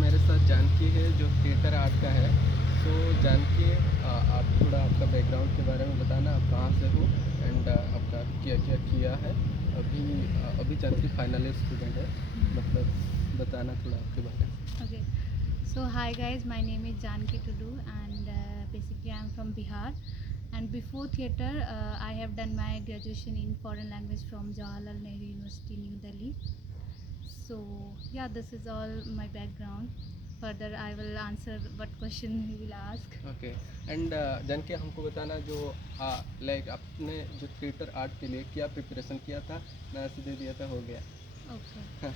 मेरे साथ जानकी है जो थिएटर आर्ट का है। सो जानकी, आप थोड़ा आपका बैकग्राउंड के बारे में बताना, आप कहाँ से हो एंड आपका क्या क्या किया है। अभी जानकी फाइनल ईयर स्टूडेंट है, मतलब बताना थोड़ा आपके बारे में। Okay. So hi guys, my name is Janki Tudu and basically I'm from Bihar. And before theatre, I have done my graduation in foreign language from Jawaharlal Nehru University, New Delhi. So yeah, this is all my background. Further, I will answer what question you will ask. Okay. And Janaki, हमको बताना जो like आपने जो theatre art के लिए क्या preparation किया था, ना सीधे दिया था, हो गया। Okay.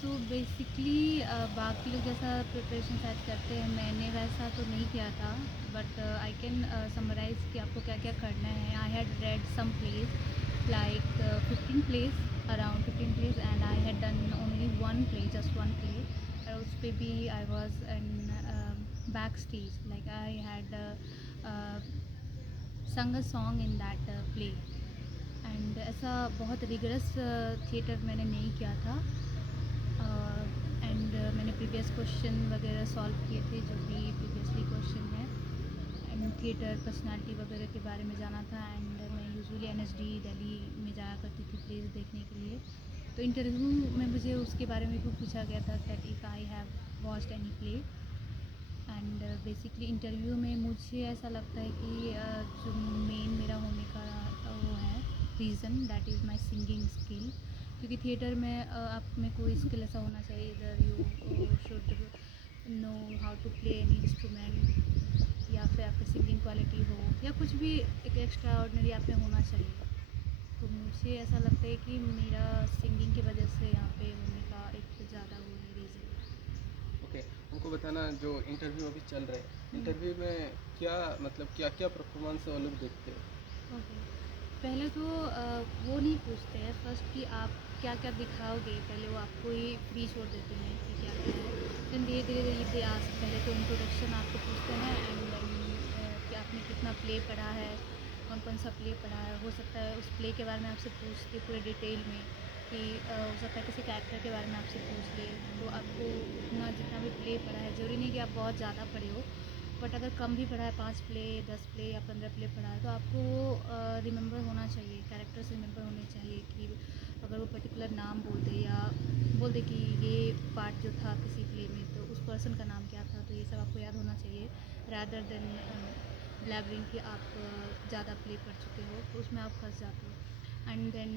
सो बेसिकली बाकी लोग जैसा प्रिपरेशन शायद करते हैं, मैंने वैसा तो नहीं किया था, बट आई कैन समराइज़ कि आपको क्या क्या करना है। I had read some place like 15 place, around 15 place, and I had done only one play, just one play. और उस पर भी I was in back stage, like I had sung a song in that play. And ऐसा बहुत rigorous theatre मैंने नहीं किया था। एंड मैंने प्रीवियस क्वेश्चन वगैरह सॉल्व किए थे, जो भी प्रीवियसली क्वेश्चन है, एंड थिएटर पर्सनालिटी वगैरह के बारे में जाना था। एंड मैं यूजुअली NSD दिल्ली में जाया करती थी प्लेस देखने के लिए। तो इंटरव्यू में मुझे उसके बारे में भी पूछा गया था that if I have watched any play. And basically interview में मुझे ऐसा लगता है कि जो मेन मेरा होने का वो है reason, that is my singing skill. क्योंकि थिएटर में आप में कोई स्किल ऐसा होना चाहिए, इधर you should know how to play any instrument, या फिर आपकी सिंगिंग क्वालिटी हो, या कुछ भी एक एक्स्ट्रा ऑर्डिनरी आप में होना चाहिए। तो मुझे ऐसा लगता है कि मेरा सिंगिंग की वजह से यहाँ पे होने का एक ज़्यादा वो है रीज़न। ओके। हमको बताना जो इंटरव्यू अभी चल रहे हैं, हम्म। इंटरव्यू में क्या मतलब क्या क्या परफॉर्मेंस वो लोग देखते हैं। ओके। पहले तो वो नहीं पूछते हैं फर्स्ट कि आप क्या क्या दिखाओगे, पहले वो आपको ही फ्री छोड़ देते हैं कि क्या क्या है। देन धीरे धीरे धीरे धीरे आस्क, पहले तो इंट्रोडक्शन आपको पूछते हैं, एंड देन कि आपने कितना प्ले पढ़ा है, कौन कौन सा प्ले पढ़ा है। हो सकता है उस प्ले के बारे में आपसे पूछ के पूरे डिटेल में, कि हो सकता है किसी कैरेक्टर के बारे में आपसे पूछ ले। तो आपको उतना जितना भी प्ले पढ़ा है, ज़रूरी नहीं कि आप बहुत ज़्यादा पढ़े हो, बट अगर कम भी पढ़ा है, 5 प्ले, 10 प्ले या 15 प्ले पढ़ा है, तो आपको वो रिमेंबर होना चाहिए, कैरेक्टर्स रिमेंबर होने चाहिए। कि अगर वो पर्टिकुलर नाम बोल दे, या बोल दे कि ये पार्ट जो था किसी प्ले में, तो उस पर्सन का नाम क्या था, तो ये सब आपको याद होना चाहिए, रैदर देन ब्लैबरिंग कि आप ज़्यादा प्ले पढ़ चुके हो, तो उसमें आप फंस जाते हो। एंड देन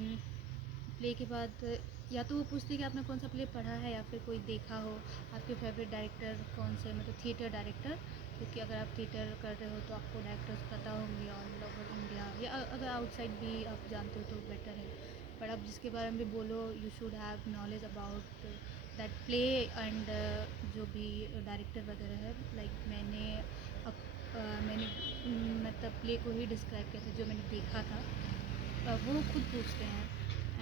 प्ले के बाद या तो वो पूछते हैं कि आपने कौन सा प्ले पढ़ा है, या फिर कोई देखा हो, आपके फेवरेट डायरेक्टर कौन से, मतलब थिएटर डायरेक्टर। क्योंकि अगर आप थिएटर कर रहे हो तो आपको डायरेक्टर्स पता होंगे ऑल ओवर इंडिया, या अगर आउटसाइड भी आप जानते हो तो बेटर है। पर आप जिसके बारे में भी बोलो, you should have knowledge about that play and जो भी डायरेक्टर वगैरह है। लाइक मैंने मतलब प्ले को ही डिस्क्राइब किया था जो मैंने देखा था, वो खुद पूछते हैं।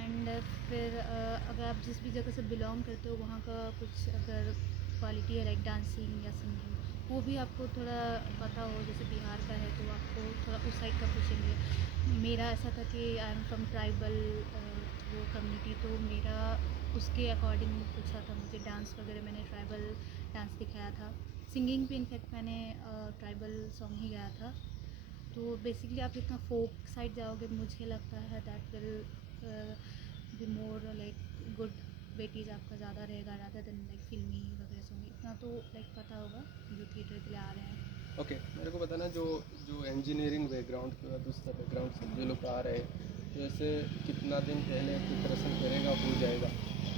एंड फिर अगर आप जिस भी जगह से बिलोंग करते हो, वहाँ का कुछ अगर क्वालिटी है लाइक डांसिंग या सिंगिंग, वो भी आपको थोड़ा पता हो। जैसे बिहार का है तो आपको थोड़ा उस साइड का पूछेंगे। मेरा ऐसा था कि आई एम फ्रॉम ट्राइबल वो कम्युनिटी, तो मेरा उसके अकॉर्डिंग पूछा था मुझे। डांस वगैरह मैंने ट्राइबल डांस दिखाया था, सिंगिंग भी इनफैक्ट मैंने ट्राइबल सॉन्ग ही गाया था। तो बेसिकली आप जितना फोक साइड जाओगे, मुझे लगता है that will be more like good weightage आपका ज़्यादा रहेगा, रादर देन लाइक फिल्मी वगैरह सॉन्ग। इतना तो लाइक पता होगा जो थिएटर के लिए आ रहे हैं। ओके, मेरे को बताना जो जो इंजीनियरिंग बैकग्राउंड के बाद दूसरा बैकग्राउंड से जो लोग आ रहे हैं, जैसे कितना दिन पहले प्रिपरेशन करेगा हो जाएगा,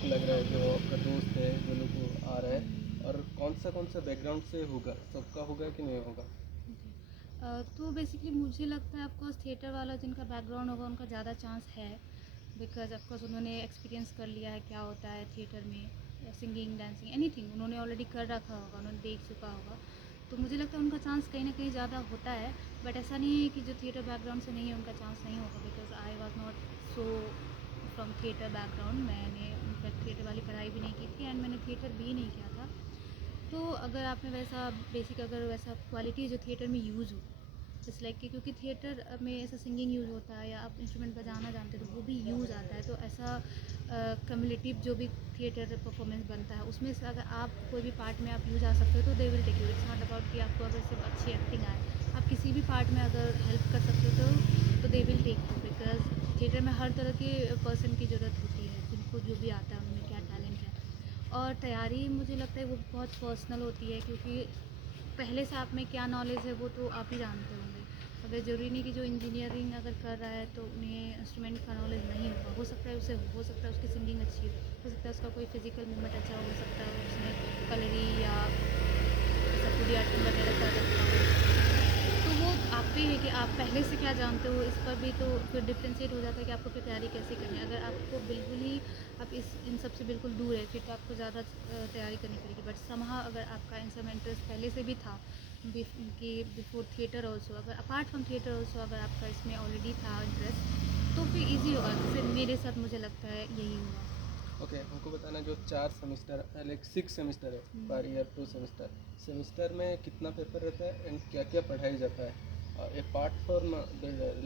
लग रहा है जो आपका दोस्त है जो लोग आ रहा है, और कौन सा बैकग्राउंड से होगा, सबका होगा कि नहीं होगा। ओके। तो बेसिकली मुझे लगता है ऑफकोर्स थिएटर वाला जिनका बैकग्राउंड होगा उनका ज़्यादा चांस है, बिकॉज ऑफकोर्स उन्होंने एक्सपीरियंस कर लिया है क्या होता है थिएटर में, सिंगिंग डांसिंग एनीथिंग उन्होंने ऑलरेडी कर रखा होगा, उन्होंने देख चुका होगा। तो मुझे लगता है उनका चांस कहीं ना कहीं ज़्यादा होता है। बट ऐसा नहीं है कि जो थिएटर बैकग्राउंड से नहीं है उनका चांस नहीं होगा, because I was not so from theatre background. मैंने इनफैक्ट थिएटर वाली पढ़ाई भी नहीं की थी, एंड मैंने थिएटर भी नहीं किया था। तो अगर आप में वैसा बेसिक अगर वैसा क्वालिटी जो थिएटर में यूज़ हो, इट्स लाइक कि क्योंकि थिएटर में ऐसा सिंगिंग यूज़ होता है, या आप इंस्ट्रूमेंट बजाना जानते हो तो वो भी यूज़ आता है। तो ऐसा कम्युलेटिव जो भी थिएटर परफॉर्मेंस बनता है उसमें से अगर आप कोई भी पार्ट में आप यूज आ सकते हो तो they will take you. It's not about कि आपको अगर सिर्फ अच्छी एक्टिंग आए, आप किसी भी पार्ट में अगर हेल्प कर सकते हो तो they will take you, because theatre में हर तरह के पर्सन की ज़रूरत होती है, जिनको जो भी आता है उनमें क्या टैलेंट है। और तैयारी मुझे लगता है वो बहुत पर्सनल होती है, क्योंकि पहले से आप में क्या नॉलेज है वो तो आप ही जानते होंगे। अगर ज़रूरी नहीं कि जो इंजीनियरिंग अगर कर रहा है तो उन्हें इंस्ट्रूमेंट का नॉलेज नहीं होगा, हो सकता है उसे हो सकता है उसकी सिंगिंग अच्छी हो सकता है उसका कोई फिजिकल मूवमेंट अच्छा हो सकता है उसने कलरी या ऐसा फूडी आर्टिंग वगैरह कर रखा हो। तो वो आप पे है कि आप पहले से क्या जानते हो, इस पर भी तो फिर डिफ्रेंशिएट हो जाता है कि आपको फिर तैयारी कैसे करनी है। अगर आपको बिल्कुल ही आप इन सब से बिल्कुल दूर है, फिर तो आपको ज़्यादा तैयारी करनी पड़ेगी। बट समहा अगर आपका इन सब इंटरेस्ट पहले से भी था कि बिफोर थिएटर ऑल्सो, अगर अपार्ट फ्रॉम थिएटर ऑल्सो अगर आपका इसमें ऑलरेडी था इंटरेस्ट, तो फिर ईजी होगा। जैसे मेरे साथ मुझे लगता है यही हुआ। ओके, हमको बताना जो 4 सेमेस्टर लाइक 6 सेमेस्टर है पर ईयर, 2 सेमेस्टर, सेमेस्टर में कितना पेपर रहता है एंड क्या क्या पढ़ाई जाता है? Apart from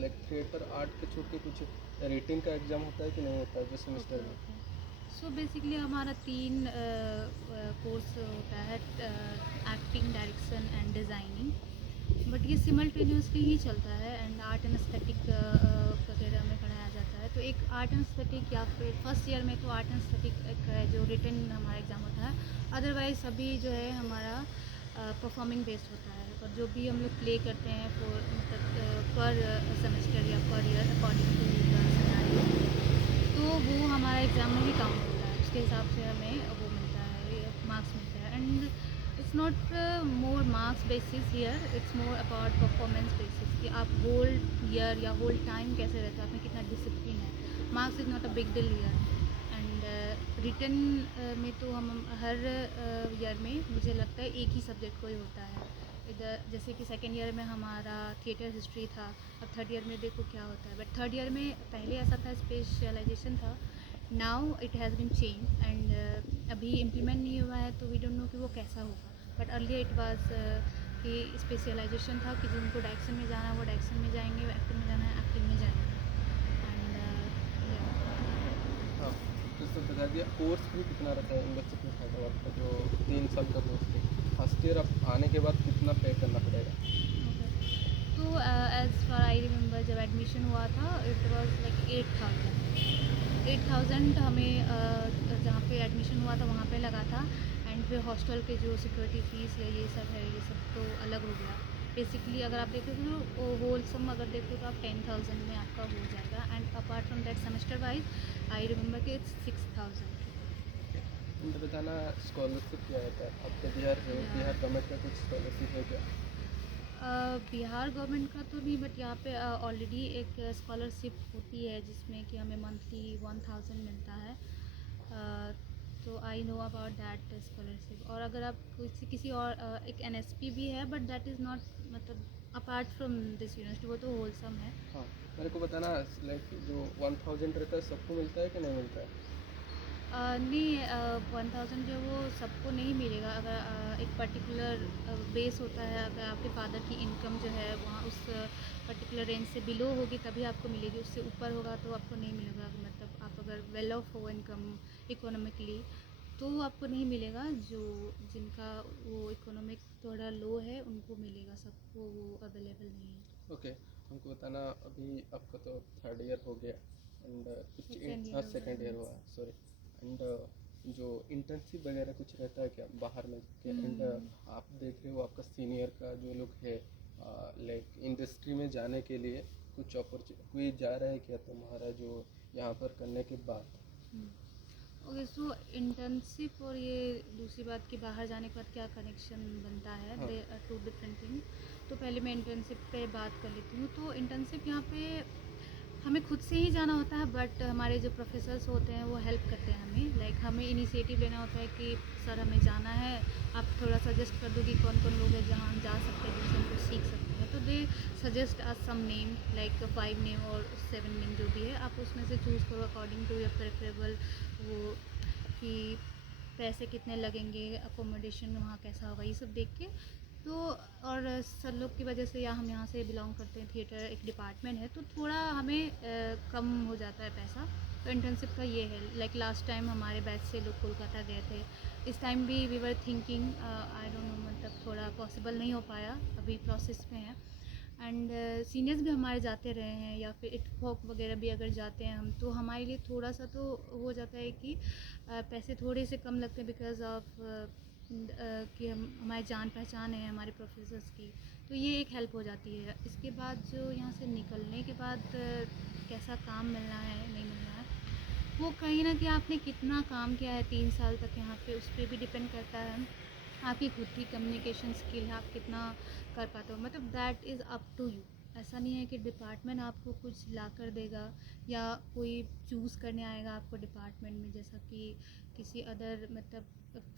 like theatre art के छोड़ के कुछ रेटिंग का एग्ज़ाम होता है कि नहीं होता है जो सेमेस्टर में? सो बेसिकली हमारा 3 कोर्स होता है, acting, direction and designing. But ये सिमल्टेनियसली ही चलता है, एंड आर्ट एंड एस्थेटिक वगैरह में पढ़ाया जाता है। तो एक आर्ट एंड एस्थेटिक या फिर फर्स्ट ईयर में तो आर्ट एंड एस्थेटिक एक है जो रिटन हमारा एग्ज़ाम होता है। अदरवाइज सभी जो है हमारा परफॉर्मिंग बेस्ड होता है, और जो भी हम लोग प्ले करते हैं फॉर मतलब पर सेमेस्टर या पर year according to the scenario, तो वो हमारा एग्ज़ाम में भी काउंट होता है। उसके हिसाब से हमें वो मिलता है, मार्क्स मिलता है। And it's not more marks basis here, it's more about performance basis कि आप होल ईयर या होल टाइम कैसे रहते हो, आप में कितना डिसिप्लिन है। Marks is not a big deal year. And written में तो हम हर ईयर में मुझे लगता है एक ही सब्जेक्ट को ही होता है। इधर जैसे कि सेकेंड ईयर में हमारा थिएटर हिस्ट्री था, अब थर्ड ईयर में देखो क्या होता है। बट थर्ड ईयर में पहले ऐसा था, स्पेशलाइजेशन था, now it has been change. And अभी इम्प्लीमेंट नहीं हुआ है तो वी डोंट नो कि वो कैसा होगा। बट अर्लियर इट वाज कि स्पेशलाइजेशन था कि जिनको डायरेक्शन में जाना है वो डायरेक्शन में जाएंगे, एक्टिंग में जाना है एक्टिंग में जाएंगे। एंड हाँ, तो सब बता दिया। कोर्स भी कितना रहता है यूनिवर्सिटी ऑफ हैदराबाद का जो 3 साल का कोर्स है? फर्स्ट ईयर अब आने के बाद कितना पे करना पड़ेगा? तो एज़ फार आई रिमेंबर जब एडमिशन हुआ था इट वाज लाइक 8,000 हमें जहाँ पे एडमिशन हुआ था वहाँ पे लगा था। एंड फिर हॉस्टल के जो सिक्योरिटी फीस या ये सब है, ये सब तो अलग हो गया। बेसिकली अगर आप देखो तो होल सम अगर देखो तो आप 10,000 में आपका हो जाएगा। And apart from that semester wise I remember कि इट्स 6,000। एंड बताना स्कॉलरशिप क्या रहता है? आप तो बिहार से हो, बिहार गवर्नमेंट का कुछ स्कॉलरशिप है क्या? बिहार गवर्नमेंट का तो नहीं, बट यहाँ पे ऑलरेडी एक स्कॉलरशिप होती है जिसमें कि हमें मंथली 1,000 मिलता है। तो I know about that scholarship. और अगर आप किसी और एक एनएसपी भी है, बट दैट इज़ नॉट मतलब अपार्ट फ्रॉम दिस यूनिवर्सिटी, वो तो होलसम है। हाँ, मेरे को बताना लाइक जो 1000 रहता है सबको मिलता है कि नहीं मिलता है? नहीं, 1,000 जो है वो सबको नहीं मिलेगा। अगर एक पर्टिकुलर बेस होता है, अगर आपके फादर की इनकम जो है वहाँ उस पर्टिकुलर रेंज से बिलो होगी तभी आपको मिलेगी, उससे ऊपर होगा तो आपको नहीं मिलेगा। मतलब आप अगर वेल ऑफ हो इनकम इकोनॉमिकली तो आपको नहीं मिलेगा। जो जिनका वो इकोनॉमिक थोड़ा लो है उनको मिलेगा, सबको वो अवेलेबल नहीं है। ओके, हमको बताना अभी आपका तो थर्ड ईयर हो गया एंड कुछ सेकेंड ईयर हो सेकेंड ईयर गया। हुआ, सॉरी। एंड जो इंटर्नशिप वगैरह कुछ रहता है क्या बाहर में के? एंड आप देख रहे हो आपका सीनियर का जो लोग है लाइक इंडस्ट्री में जाने के लिए कुछ अपॉर्चुनिटी कोई जा रहा है क्या तुम्हारा जो यहाँ पर करने के बाद? ओके, सो इंटर्नशिप और ये दूसरी बात कि बाहर जाने के बाद क्या कनेक्शन बनता है, हाँ, they are two different thing. तो पहले मैं इंटर्नशिप पे बात कर लेती हूँ। तो इंटर्नशिप यहाँ पे हमें खुद से ही जाना होता है, बट हमारे जो प्रोफेसर्स होते हैं वो हेल्प करते हैं हमें। लाइक हमें इनिशिएटिव लेना होता है कि सर हमें जाना है, आप थोड़ा सजेस्ट कर दो कि कौन कौन लोग हैं जहाँ हम जा सकते हैं, जिनसे हम कुछ सीख सकते हैं। तो they suggest us some name like 5 name और 7 नेम जो भी है, आप उसमें से चूज़ करो अकॉर्डिंग टू योर प्रेफरेबल वो, कि पैसे कितने लगेंगे, अकोमोडेशन वहाँ कैसा होगा, ये सब देख के। तो और सर लोग की वजह से, या हम यहाँ से बिलोंग करते हैं, थिएटर एक डिपार्टमेंट है तो थोड़ा हमें कम हो जाता है पैसा। तो इंटर्नशिप का ये है, लाइक लास्ट टाइम हमारे बैच से लोग कोलकाता गए थे, इस टाइम भी we were thinking, I don't know, मतलब थोड़ा पॉसिबल नहीं हो पाया, अभी प्रोसेस में है। एंड सीनियर्स भी हमारे जाते रहे हैं, या फिर इटफॉक वगैरह भी अगर जाते हैं हम, तो हमारे लिए थोड़ा सा तो हो जाता है कि पैसे थोड़े से कम लगते हैं, बिकॉज ऑफ कि हम हमारी जान पहचान है हमारे प्रोफेसर्स की, तो ये एक हेल्प हो जाती है। इसके बाद जो यहाँ से निकलने के बाद कैसा काम मिलना है नहीं मिलना है, वो कहीं ना कहीं आपने कितना काम किया है 3 साल तक यहाँ पे, उस पर भी डिपेंड करता है। आपकी खुद की कम्युनिकेशन स्किल है, आप कितना कर पाते हो, मतलब that is up to you. ऐसा नहीं है कि डिपार्टमेंट आपको कुछ ला कर देगा, या कोई चूज़ करने आएगा आपको डिपार्टमेंट में, जैसा कि किसी अदर मतलब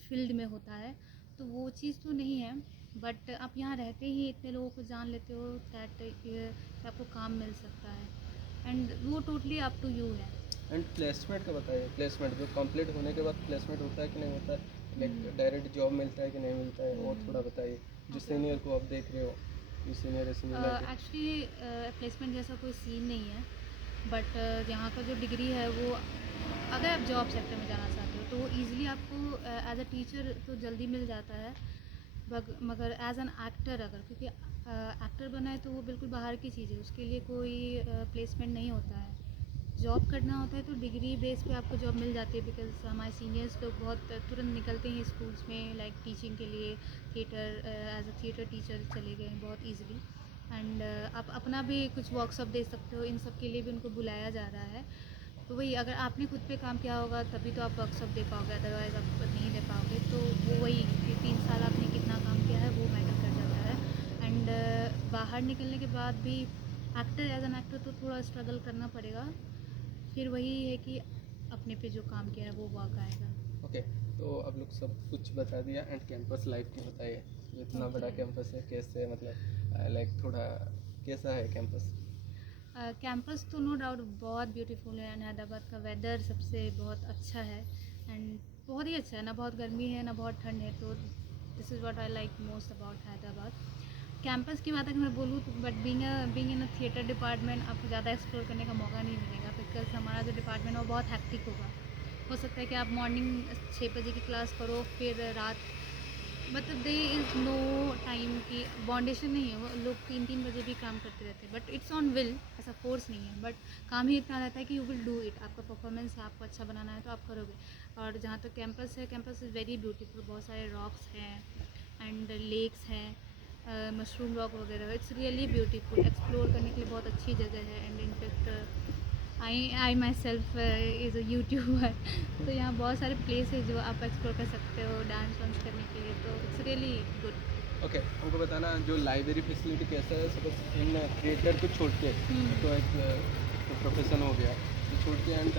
फील्ड में होता है, तो वो चीज़ तो नहीं है। बट आप यहाँ रहते ही इतने लोगों को जान लेते हो दैट आपको काम मिल सकता है, एंड वो टोटली अप टू यू है। एंड प्लेसमेंट का बताइए, प्लेसमेंट जो कंप्लीट होने के बाद प्लेसमेंट होता है कि नहीं होता है, लाइक डायरेक्ट जॉब मिलता है कि नहीं मिलता है, वो थोड़ा बताइए। जो Okay. सीनियर को आप देख रहे हो, जो सीनियर है सीनियर एक्चुअली प्लेसमेंट जैसा कोई सीन नहीं है, बट यहाँ का जो डिग्री है वो, अगर आप जॉब सेक्टर में जाना चाहते हो तो वो ईज़िली आपको एज अ टीचर तो जल्दी मिल जाता है, मगर एज एन एक्टर, अगर क्योंकि एक्टर बना है तो वो बिल्कुल बाहर की चीज़ है, उसके लिए कोई प्लेसमेंट नहीं होता है। जॉब करना होता है तो डिग्री बेस पे आपको जॉब मिल जाती है, बिकॉज हमारे सीनियर्स लोग बहुत तुरंत निकलते हैं स्कूल्स में, लाइक टीचिंग के लिए, theatre as a theatre teacher चले गए हैं बहुत ईजीली। एंड आप अपना भी कुछ वर्कशॉप दे सकते हो, इन सब के लिए भी उनको बुलाया जा रहा है। तो वही, अगर आपने खुद पे काम किया होगा तभी तो आप वर्कशॉप दे पाओगे, अदरवाइज़ आप नहीं दे पाओगे। तो वो वही कि 3 साल आपने कितना काम किया है वो मैटर कर जाता है। एंड बाहर निकलने के बाद भी एक्टर, एज एन एक्टर तो थोड़ा स्ट्रगल करना पड़ेगा, फिर वही है कि अपने पे जो काम किया है वो वर्क आएगा। ओके। तो आप लोग सब कुछ बता दिया, एंड कैंपस लाइफ की बताइए, इतना बड़ा Okay. कैंपस है, कैसे मतलब लाइक थोड़ा कैसा है कैंपस? कैंपस तो नो डाउट बहुत ब्यूटीफुल है, एंड हैदराबाद का वेदर सबसे बहुत अच्छा है, एंड बहुत ही अच्छा है, ना बहुत गर्मी है ना बहुत ठंड है, तो this is what I like most about Hyderabad. Campus की बात अगर मैं बोलूँ तो, but being in a theatre department आपको ज़्यादा एक्सप्लोर करने का मौका नहीं मिलेगा, बिकॉज हमारा जो डिपार्टमेंट है वो बहुत हैक्टिक होगा। हो सकता है कि आप मॉर्निंग 6 बजे की क्लास करो, फिर रात, मतलब दे इज़ नो टाइम की बाउंडेशन नहीं है, वो लोग 3-3 बजे भी काम करते रहते हैं, बट इट्स ऑन विल, ऐसा फोर्स नहीं है, बट काम ही इतना रहता है कि यू विल डू इट, आपका परफॉर्मेंस है, आपको अच्छा बनाना है तो आप करोगे। और जहाँ तक कैंपस है, कैंपस इज़ वेरी ब्यूटीफुल, बहुत सारे रॉक्स हैं एंड लेक्स हैं, मशरूम रॉक वगैरह, इट्स रियली ब्यूटीफुल, एक्सप्लोर करने के लिए बहुत अच्छी जगह है। And in fact I my self is a YouTuber, तो यहाँ बहुत सारे प्लेस है जो आप एक्सप्लोर कर सकते हो डांस वांस करने के लिए, तो इट्स रियली गुड। ओके, हमको बताना जो लाइब्रेरी फैसिलिटी कैसा है, सपोज इन थिएटर को छोड़ के, तो एक तो प्रोफेशन हो गया, तो छोड़ के एंड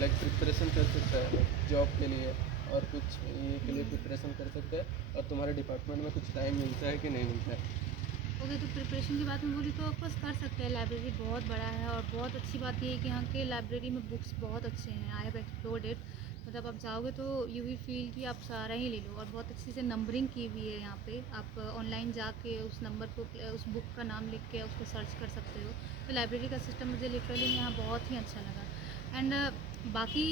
लाइक प्रिपरेशन कर सकता है जॉब के लिए, और कुछ ये के लिए प्रिपरेशन कर सकता है, और तुम्हारे डिपार्टमेंट में कुछ टाइम मिलता है कि नहीं मिलता है? ओके, तो प्रिपरेशन की बात में बोली तो ऑफकोर्स कर सकते हैं, लाइब्रेरी बहुत बड़ा है, और बहुत अच्छी बात ये है कि यहाँ के लाइब्रेरी में बुक्स बहुत अच्छे हैं, आई हैव एक्सप्लोर्ड इट, मतलब आप जाओगे तो यू विल फील कि आप सारा ही ले लो, और बहुत अच्छी से नंबरिंग की हुई है यहाँ पे, आप ऑनलाइन जाके उस नंबर को, उस बुक का नाम लिख के उसको सर्च कर सकते हो। तो लाइब्रेरी का सिस्टम मुझे लिटरली यहाँ बहुत ही अच्छा लगा। एंड बाकी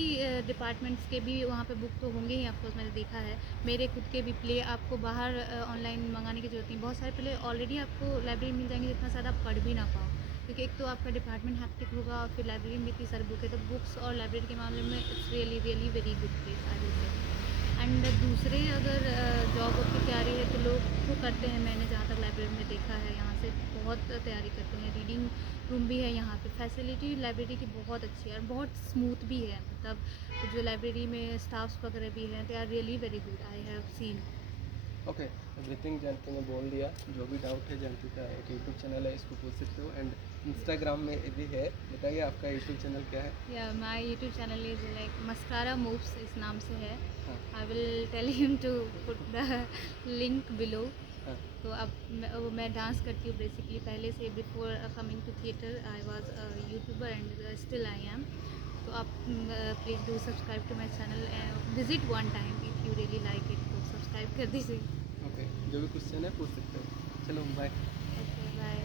डिपार्टमेंट्स के भी वहाँ पे बुक तो होंगे ही, ऑफकोर्स मैंने देखा है, मेरे खुद के भी प्ले आपको बाहर ऑनलाइन मंगाने की जरूरत नहीं, बहुत सारे प्ले ऑलरेडी आपको लाइब्रेरी में मिल जाएंगे, जितना ज़्यादा आप पढ़ भी ना पाओ, क्योंकि एक तो आपका डिपार्टमेंट हैक्टिक होगा, और फिर लाइब्रेरी में इतनी सारी बुक है, तो बुक्स और लाइब्रेरी के मामले में it's really really very good place I will say. And दूसरे अगर जॉब की तैयारी है तो लोग तो करते हैं, मैंने जहाँ तक लाइब्रेरी में देखा है यहाँ से बहुत तैयारी करते हैं, रीडिंग रूम भी है यहाँ पे, फैसिलिटी लाइब्रेरी की बहुत अच्छी है और बहुत स्मूथ भी है, मतलब जो लाइब्रेरी में स्टाफ्स वगैरह भी हैं, they are really very good, I have seen. Okay, everything जानते ने बोल दिया, जो भी डाउट है जानती का एक यूट्यूब चैनल है, इसको पूछ सकते हो, एंड इंस्टाग्राम में भी है, बताइए आपका यूट्यूब चैनल क्या है? या my YouTube channel is like mascara moves, इस नाम से है। हाँ I will tell him to put the link below. हाँ। तो अब मैं डांस करती हूँ बेसिकली, पहले से, before coming to theatre I was YouTuber and still I am. तो आप please do subscribe to my channel, visit one time if you really like it, तो सब्सक्राइब कर दीजिए। ओके, जो भी क्वेश्चन है पूछ सकते हो। चलो बाय। Okay, bye.